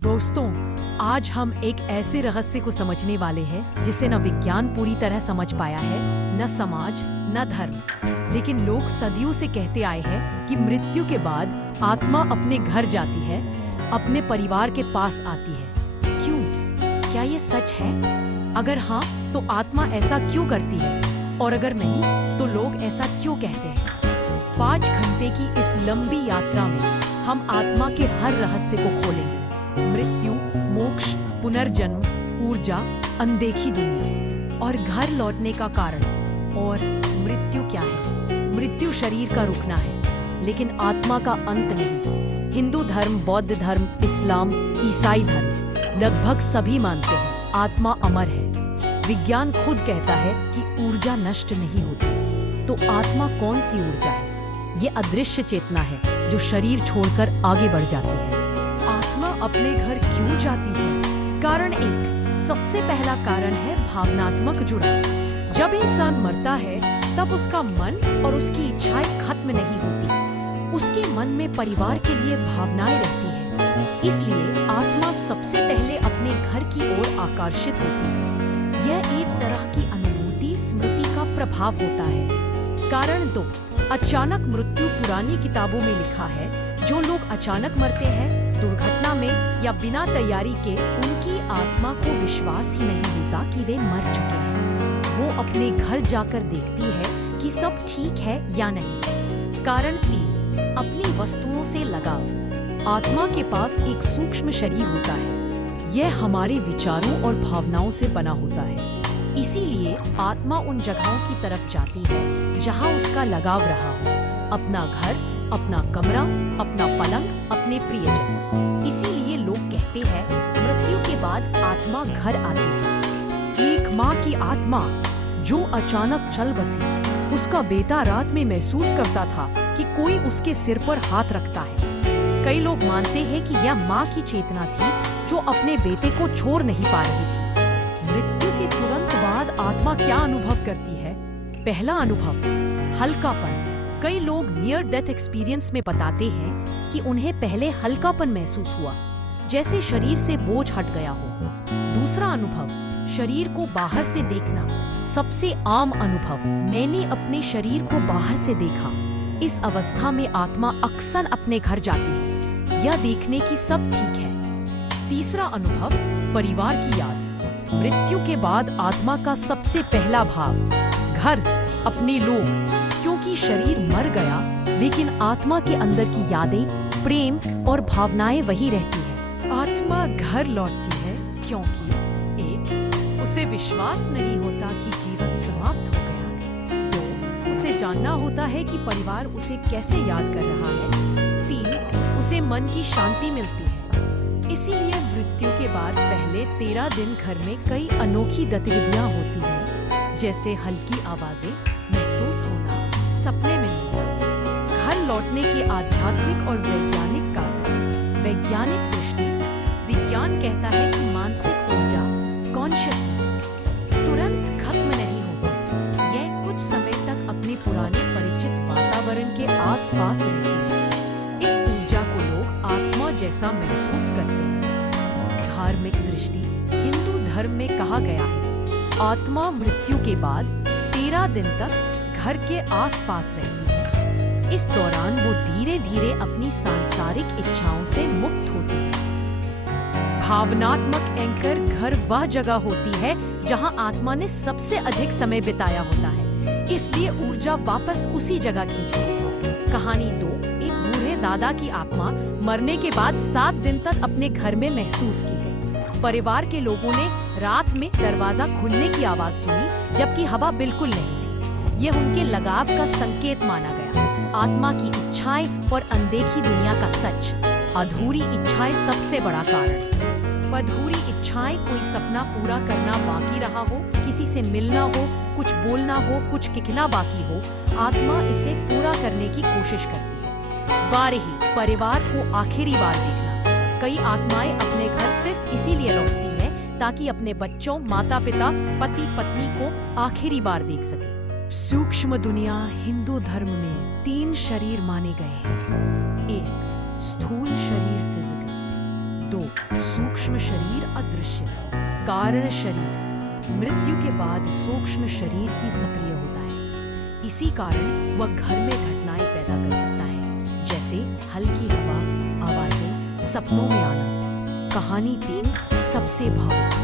दोस्तों, आज हम एक ऐसे रहस्य को समझने वाले हैं जिसे न विज्ञान पूरी तरह समझ पाया है, न समाज, न धर्म। लेकिन लोग सदियों से कहते आए हैं कि मृत्यु के बाद आत्मा अपने घर जाती है, अपने परिवार के पास आती है। क्यों? क्या ये सच है? अगर हाँ, तो आत्मा ऐसा क्यों करती है? और अगर नहीं, तो लोग ऐसा क्यों कहते हैं? 5 घंटे की इस लंबी यात्रा में हम आत्मा के हर रहस्य को खोलेंगे। मृत्यु, मोक्ष, पुनर्जन्म, ऊर्जा, अनदेखी दुनिया और घर लौटने का कारण। और मृत्यु क्या है? मृत्यु शरीर का रुकना है, लेकिन आत्मा का अंत नहीं। हिंदू धर्म, बौद्ध धर्म, इस्लाम, ईसाई धर्म लगभग सभी मानते हैं आत्मा अमर है। विज्ञान खुद कहता है कि ऊर्जा नष्ट नहीं होती। तो आत्मा कौन सी ऊर्जा है? ये अदृश्य चेतना है जो शरीर छोड़कर आगे बढ़ जाती है। आत्मा अपने घर क्यों जाती है? कारण 1, सबसे पहला कारण है भावनात्मक जुड़ाव। जब इंसान मरता है, तब उसका मन और उसकी इच्छाएं खत्म नहीं होती। उसके मन में परिवार के लिए भावनाएं रहती हैं। इसलिए आत्मा सबसे पहले अपने घर की ओर आकर्षित होती है। यह एक तरह की अनुभूति, स्मृति का प्रभाव होता है। कारण 2, अचानक मृत्यु। पुरानी किताबों में लिखा है, जो लोग अचानक मरते हैं, दुर्घटना में या बिना तैयारी के, उनकी आत्मा को विश्वास ही नहीं होता कि वे मर चुके हैं। वो अपने घर जाकर देखती है कि सब ठीक है या नहीं। कारण 3, अपनी वस्तुओं से लगाव। आत्मा के पास एक सूक्ष्म शरीर होता है। यह हमारे विचारों और भावनाओं से बना होता है। इसीलिए आत्मा उन जगहों की तरफ जाती है जहां उसका लगाव रहा हो। अपना घर, अपना कमरा, अपना पलंग, अपने प्रियजन। इसीलिए लोग कहते हैं मृत्यु के बाद आत्मा घर आती है। एक माँ की आत्मा जो अचानक चल बसी, उसका बेटा रात में महसूस करता था कि कोई उसके सिर पर हाथ रखता है। कई लोग मानते हैं कि यह माँ की चेतना थी जो अपने बेटे को छोड़ नहीं पा रही थी। मृत्यु के तुरंत बाद आत्मा क्या अनुभव करती है? पहला अनुभव, हल्कापन। कई लोग नियर डेथ एक्सपीरियंस में बताते हैं कि उन्हें पहले हल्कापन महसूस हुआ, जैसे शरीर से बोझ हट गया हो। दूसरा अनुभव, शरीर को बाहर से देखना। सबसे आम अनुभव, मैंने अपने शरीर को बाहर से देखा। इस अवस्था में आत्मा अक्सर अपने घर जाती है, यह देखने की सब ठीक है। तीसरा अनुभव, परिवार की याद। मृत्यु के बाद आत्मा का सबसे पहला भाव, घर, अपने लोग। क्योंकि शरीर मर गया, लेकिन आत्मा के अंदर की यादें, प्रेम और भावनाएं वही रहती हैं। आत्मा घर लौटती है क्योंकि 1, उसे विश्वास नहीं होता कि जीवन समाप्त हो गया। 2, उसे जानना होता है कि परिवार उसे कैसे याद कर रहा है। 3, उसे मन की शांति मिलती है। इसीलिए मृत्यु के बाद पहले 13 दिन घर में कई अनोखी गतिविधियां होती हैं, जैसे हल्की आवाजें, महसूस होना, सपने में होना। घर लौटने के आध्यात्मिक और वैज्ञानिक कारण। वैज्ञानिक दृष्टि, विज्ञान कहता है कि मानसिक ऊर्जा, कॉन्शियसनेस तुरंत खत्म नहीं होती। यह कुछ समय तक अपने पुराने परिचित वातावरण के आसपास रहती है। इस ऊर्जा को लोग आत्मा जैसा महसूस करते हैं। धार्मिक दृष्टि, हिंदू धर्म में कहा गया है, आत्मा मृत्यु के बाद 13 दिन तक घर के आसपास रहती है। इस दौरान वो धीरे धीरे अपनी सांसारिक इच्छाओं से मुक्त होती है। भावनात्मक एंकर, घर वह जगह होती है जहां आत्मा ने सबसे अधिक समय बिताया होता है। इसलिए ऊर्जा वापस उसी जगह खींचती है। कहानी 2, एक बूढ़े दादा की आत्मा मरने के बाद 7 दिन तक अपने घर में महसूस की गई। परिवार के लोगों ने रात में दरवाजा खुलने की आवाज सुनी, जबकि हवा बिल्कुल नहीं। यह उनके लगाव का संकेत माना गया। आत्मा की इच्छाएं और अनदेखी दुनिया का सच। अधूरी इच्छाएं सबसे बड़ा कारण। अधूरी इच्छाएं, कोई सपना पूरा करना बाकी रहा हो, किसी से मिलना हो, कुछ बोलना हो, कुछ कहना बाकी हो, आत्मा इसे पूरा करने की कोशिश करती है। बारही, परिवार को आखिरी बार देखना। कई आत्माएं अपने घर सिर्फ इसीलिए लौटती हैं ताकि अपने बच्चों, माता पिता, पति पत्नी को आखिरी बार देख सके। सूक्ष्म दुनिया, हिंदू धर्म में 3 शरीर माने गए हैं। 1, स्थूल शरीर, फिजिकल। 2. सूक्ष्म शरीर अदृश्य। कारण शरीर। मृत्यु के बाद सूक्ष्म शरीर ही सक्रिय होता है। इसी कारण वह घर में घटनाएं पैदा कर सकता है, जैसे हल्की हवा, आवाजें, सपनों में आना। कहानी 3, सबसे भावुक।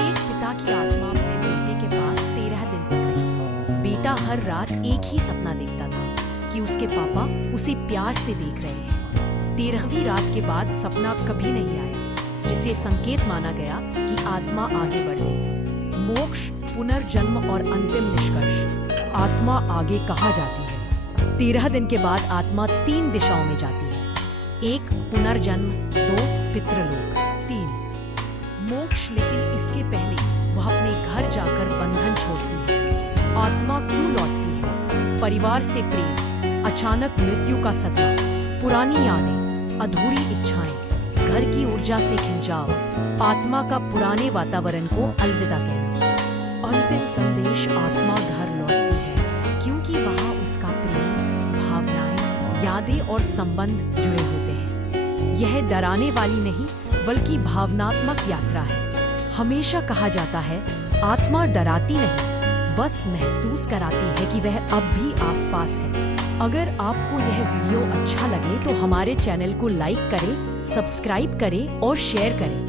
एक पिता की आत्मा अपने बेटे के पास 13 दिन तक रही। बेटा हर रात एक ही सपना देखता था कि उसके पापा उसे प्यार से देख रहे हैं। 13वीं रात के बाद सपना कभी नहीं आया, जिसे संकेत माना गया कि आत्मा आगे बढ़ गई। मोक्ष, पुनर्जन्म और अंतिम निष्कर्ष। आत्मा आगे कहाँ जाती है? 13 दिन के बाद आत्मा 3 दिशाओं में जाती है। 1. पुनर्जन्म। 2. पितृलोक। 3. मोक्ष। लेकिन इसके पहले वह अपने घर जाकर बंधन छोड़ती है। आत्मा क्यों लौटती है? परिवार से प्रेम, अचानक मृत्यु का सदमा, पुरानी यादें, अधूरी इच्छाएं, घर की ऊर्जा से खिंचाव, आत्मा का पुराने वातावरण को अलविदा कहना। अंतिम संदेश। आत्मा घर लौटती है क्योंकि वहां उसका प्रेम, भावनाएं, यादें और संबंध जुड़े होते हैं। यह डराने वाली नहीं बल्कि भावनात्मक यात्रा है। हमेशा कहा जाता है, आत्मा डराती नहीं, बस महसूस कराती है कि वह अब भी आसपास है। अगर आपको यह वीडियो अच्छा लगे तो हमारे चैनल को लाइक करें, सब्सक्राइब करें और शेयर करें।